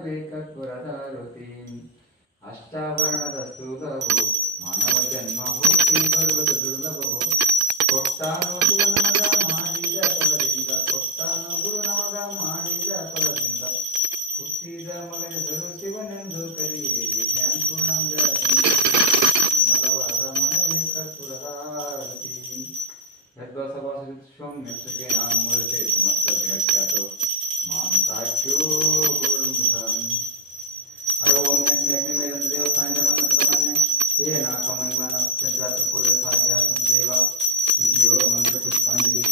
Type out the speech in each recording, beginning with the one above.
ಮಾನವೇ ಕರ್ಪುರದಾರುತಿ ಅಷ್ಟಾವರಣದ ಸ್ತೂಲವು ಮಾನವ ಜನ್ಮ ಹುಟ್ಟಿ ಬರುವುದು ದುರ್ಲಭವು ಕೊಟ್ಟಾನು ಶಿವನಮಗ ಮಾಡಿದ ಫಲದಿಂದ ಕೊಟ್ಟಾನು ಗುರುನಮಗ ಮಾಡಿದ ಫಲದಿಂದ ಹುಟ್ಟಿದ ಮಗನೆದರು ಶಿವನೆಂದು ಕರೆಯಿರಿ ಜ್ಞಾನಪೂರ್ಣಾಂಗ ಮಗವಾದ ಮನವೇ ಕರ್ಪುರದಾರತಿ ಯದ್ವಸವಾಸವಿಶ್ವಂ ಯಕ್ಷಗೆ ನಾನು ಮೂಲತೆ ಸಮಸ್ತ ಜಗತ್ಯಾತೋ ಮಾಂಸಾಕ್ಯೋ ಗುರುಮೃಗಂ ಹರೋ ಓಂ ಯಜ್ಞಮೇಲಂ ದೇವ ಸಾಯಂತ್ರಮನ್ಯ ತೇನ ಕಮೈಮನಶ್ಚಂದ್ರಾತ್ರಪೂರ್ವ ಸಾಧ್ಯಾಸಂ ದೇವ ವಿಧಿಯೋ ಮಂತ್ರಪುಷ್ಪಾಂಜಲಿ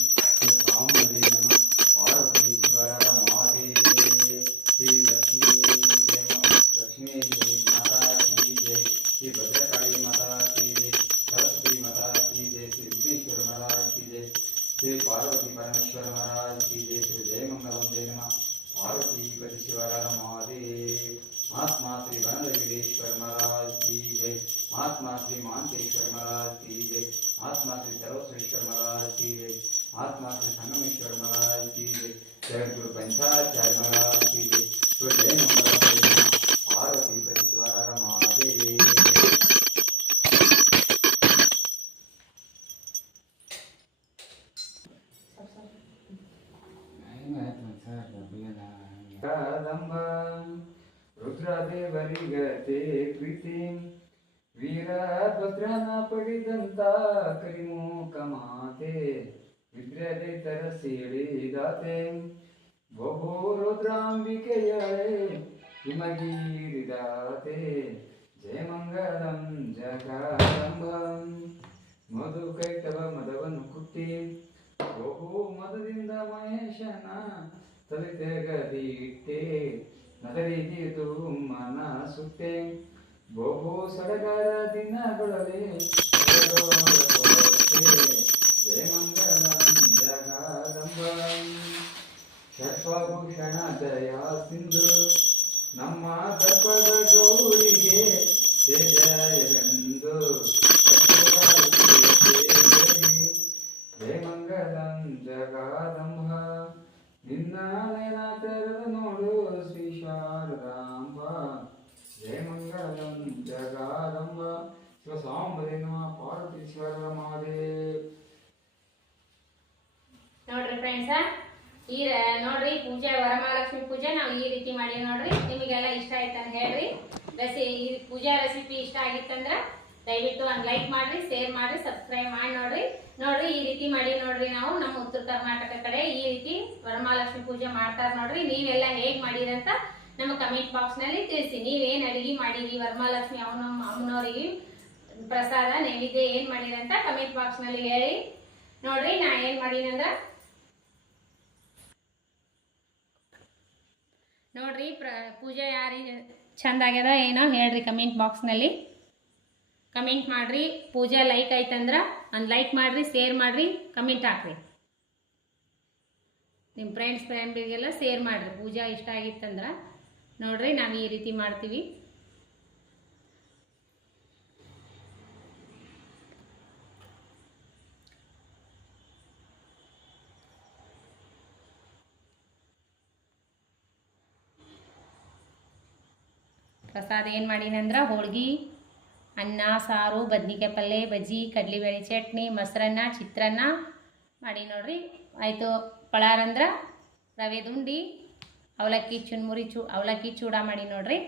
ಸಾಂಬದೇ ನಮಃ ಪಾರ್ವತೀಶ್ವರ ಮಹಾದೇವ श्री लक्ष्मी जय लक्ष्मी जय माता की जय श्री भद्रकाली माता की जय सरस्वती माता की जय श्री विघ्नेश्वर महाराज की जय श्री पार्वती परमेश्वर महाराज की जय श्री जय मंगलम जय नमः पार्वती पति शिवर महादेव महात्मा श्री बनवीरेश्वर महाराज की जय महात्मा श्री मानतेश्वर महाराज की जय महात्मा श्री सर्वश्रेश्वर महाराज की जय महात्मा श्री संगमेश्वर महाराज की जय जगत गुरु पंचाचार्य महाराज की जय तो जय मंगलम पार्वती पति शिवर महादेव रुद्रदेवरिगते प्रीतिं वीरभद्रನ ಪಡಿದಂತ ಕರಿಮೂಕ ಮಾತೆ ವಿದ್ರದೆ ತರಸಿಳಿದಾತೆ ಬಹು ರುದ್ರಾಂಬಿಕೆಯಳೆ ಹಿಮಗೀರಿದಾತೆ ಜಯ ಮಂಗಳಂ ಜಗದಂಬಂ ಮಧು ಕೈಟವ ಮದವನ್ನು ಕುಟ್ಟಿ ಬಹು ಮದದಿಂದ ಮಹೇಶನ ತಲೆ ತೆಗದಿ ಇಟ್ಟೆ ನಗರಿಗಿದು ಮನ ಸುಟ್ಟೆ ಬಹು ಸಡಗರ ದಿನಗಳಲ್ಲಿ ಜಯ ಮಂಗಳಂ ಜಗದಂಬಂ ಸರ್ವಭೂಷಣ ದಯಾ ಸಿಂಧು ನಮ್ಮ ದರ್ಪದ ಗೌರಿಗೆ ಜಯ ಜಯವೆಂದು ಜಯ ಮಂಗಳಂ ಜಗದಂಬ ನಿನ್ನ ನಯನ ತೆರೆದು ನೋಡು ಶ್ರೀ ಶಾರದಾಂಬ ಜಯ ಮಂಗಳಂ ಜಗದಂಬ ಶಿವ ಸಾಂಬದೇ ನಮಃ ಪಾರ್ವತೀಶ್ವರ ಮಹಾದೇವ್. ನೋಡ್ರಿ ಫ್ರೆಂಡ್ಸ ಈ ನೋಡ್ರಿ ಪೂಜೆ ವರಮಹಾಲಕ್ಷ್ಮಿ ಪೂಜೆ ನಾವು ಈ ರೀತಿ ಮಾಡಿ ನೋಡ್ರಿ. ನಿಮಗೆಲ್ಲ ಇಷ್ಟ ಆಯ್ತು ಅಂತ ಹೇಳ್ರಿ. ಈ ಪೂಜಾ ರೆಸಿಪಿ ಇಷ್ಟ ಆಗಿತ್ತಂದ್ರ ದಯವಿಟ್ಟು ಒಂದು ಲೈಕ್ ಮಾಡ್ರಿ, ಶೇರ್ ಮಾಡ್ರಿ, ಸಬ್ಸ್ಕ್ರೈಬ್ ಮಾಡಿ ನೋಡ್ರಿ. ಈ ರೀತಿ ಮಾಡಿ ನೋಡ್ರಿ. ನಾವು ನಮ್ಮ ಉತ್ತರ ಕರ್ನಾಟಕ ಕಡೆ ಈ ರೀತಿ ವರಮಹಾಲಕ್ಷ್ಮಿ ಪೂಜೆ ಮಾಡ್ತಾರ ನೋಡ್ರಿ. ನೀವೆಲ್ಲ ಹೇಗ್ ಮಾಡಿರಂತ ನಮ್ಮ ಕಮೆಂಟ್ ಬಾಕ್ಸ್ ನಲ್ಲಿ ತಿಳಿಸಿ. ನೀವೇನ್ ಅಡಿಗೆ ಮಾಡಿರಿ ವರಮಹಾಲಕ್ಷ್ಮಿ ಅಮ್ಮನವ್ರಿಗೆ ಪ್ರಸಾದ ನೈವೇದ್ಯ ಏನ್ ಮಾಡಿರಂತ ಕಮೆಂಟ್ ಬಾಕ್ಸ್ ನಲ್ಲಿ ಹೇಳಿ ನೋಡ್ರಿ. ನಾ ಏನ್ ಮಾಡೀನಂದ್ರ ನೋಡ್ರಿ ಪೂಜೆ ಯಾರಿಗೆ ಚಂದ ಆಗ್ಯದ ಏನೋ ಹೇಳ್ರಿ ಕಮೆಂಟ್ ಬಾಕ್ಸ್ನಲ್ಲಿ ಕಮೆಂಟ್ ಮಾಡ್ರಿ. ಪೂಜೆ ಲೈಕ್ ಆಯ್ತಂದ್ರ ಒಂದು ಲೈಕ್ ಮಾಡ್ರಿ, ಶೇರ್ ಮಾಡ್ರಿ, ಕಮೆಂಟ್ ಹಾಕ್ರಿ. ನಿಮ್ಮ ಫ್ರೆಂಡ್ಸ್ಗೆಲ್ಲ ಶೇರ್ ಮಾಡ್ರಿ. ಪೂಜಾ ಇಷ್ಟ ಆಗಿತ್ತಂದ್ರ ನೋಡ್ರಿ ನಾವು ಈ ರೀತಿ ಮಾಡ್ತೀವಿ. ಪ್ರಸಾದ ಏನು ಮಾಡೀನಂದ್ರೆ ಹೋಳ್ಗೆ, ಅನ್ನ, ಸಾರು, ಬದ್ನಿಕಾಯಿ ಪಲ್ಯ, ಬಜ್ಜಿ, ಕಡ್ಲಿಬೇಳೆ ಚಟ್ನಿ, ಮೊಸರನ್ನ, ಚಿತ್ರಾನ್ನ ಮಾಡಿ ನೋಡ್ರಿ. ಆಯಿತು ಪಳಾರ ಅಂದ್ರೆ ರವೆದ ಉಂಡಿ, ಅವಲಕ್ಕಿ ಚುನ್ಮುರಿ ಅವಲಕ್ಕಿ ಚೂಡ ಮಾಡಿ ನೋಡ್ರಿ.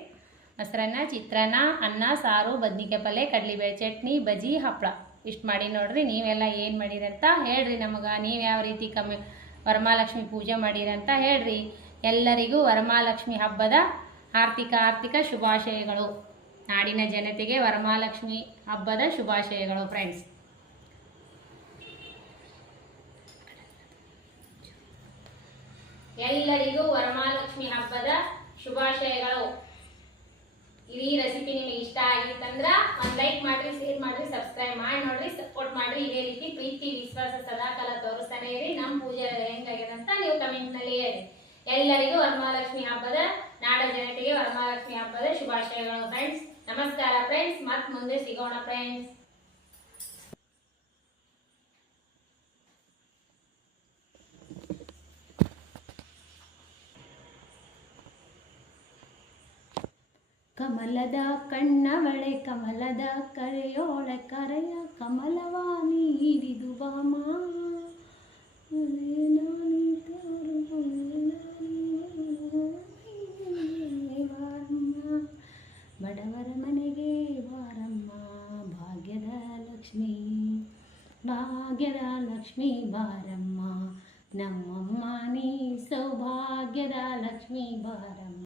ಮೊಸರನ್ನ, ಚಿತ್ರಾನ್ನ, ಅನ್ನ, ಸಾರು, ಬದ್ನಿಕಾಯಿ ಪಲ್ಯ, ಕಡ್ಲಿಬೇಳೆ ಚಟ್ನಿ, ಬಜ್ಜಿ, ಹಪ್ಪಳ ಇಷ್ಟು ಮಾಡಿ ನೋಡ್ರಿ. ನೀವೆಲ್ಲ ಏನು ಮಾಡಿರಂತ ಹೇಳ್ರಿ ನಮಗೆ. ನೀವು ಯಾವ ರೀತಿ ವರಮಹಾಲಕ್ಷ್ಮಿ ಪೂಜೆ ಮಾಡಿರಂತ ಹೇಳ್ರಿ. ಎಲ್ಲರಿಗೂ ವರಮಹಾಲಕ್ಷ್ಮಿ ಹಬ್ಬದ ಆರ್ಥಿಕ ಶುಭಾಶಯಗಳು. ನಾಡಿನ ಜನತೆಗೆ ವರಮಹಾಲಕ್ಷ್ಮಿ ಹಬ್ಬದ ಶುಭಾಶಯಗಳು ಫ್ರೆಂಡ್ಸ್. ಎಲ್ಲರಿಗೂ ವರಮಹಾಲಕ್ಷ್ಮಿ ಹಬ್ಬದ ಶುಭಾಶಯಗಳು. ಈ ರೆಸಿಪಿ ನಿಮಗೆ ಇಷ್ಟ ಆಗಿತ್ತಂದ್ರ ಒಂದು ಲೈಕ್ ಮಾಡ್ರಿ, ಶೇರ್ ಮಾಡ್ರಿ, ಸಬ್ಸ್ಕ್ರೈಬ್ ಮಾಡಿ ನೋಡ್ರಿ, ಸಪೋರ್ಟ್ ಮಾಡ್ರಿ. ಇದೇ ರೀತಿ ಪ್ರೀತಿ ವಿಶ್ವಾಸ ಸದಾಕಾಲ ತೋರಿಸ್ತಾನೆ ಇರಿ. ನಮ್ಮ ಪೂಜೆ ಹೆಂಗಾಗ್ಯದಂತ ನೀವು ಕಮೆಂಟ್ ನಲ್ಲಿ ಹೇಳಿ. ಎಲ್ಲರಿಗೂ ವರಮಹಾಲಕ್ಷ್ಮಿ ಹಬ್ಬದ ನಾಡ ಜನತೆಗೆ ವರಮಹಾಲಕ್ಷ್ಮಿ ಹಬ್ಬದ ಶುಭಾಶಯಗಳು ಫ್ರೆಂಡ್ಸ್. ನಮಸ್ಕಾರ ಫ್ರೆಂಡ್ಸ್, ಮತ್ತೆ ಮುಂದೆ ಸಿಗೋಣ ಫ್ರೆಂಡ್ಸ್. ಕಮಲದ ಕಣ್ಣವಳೆ ಕಮಲದ ಕರೆಯೋಳೆ ಕರೆಯ ಕಮಲವಾಣಿ ಹಿಡಿದು ಬಾಮ ಬಡವರ ಮನೆಗೆ ಬಾರಮ್ಮ ಭಾಗ್ಯದ ಲಕ್ಷ್ಮಿ ಭಾಗ್ಯದ ಲಕ್ಷ್ಮಿ ಬಾರಮ್ಮ ನಮ್ಮಮ್ಮ ನೀ ಸೌಭಾಗ್ಯದ ಲಕ್ಷ್ಮಿ ಬಾರಮ್ಮ.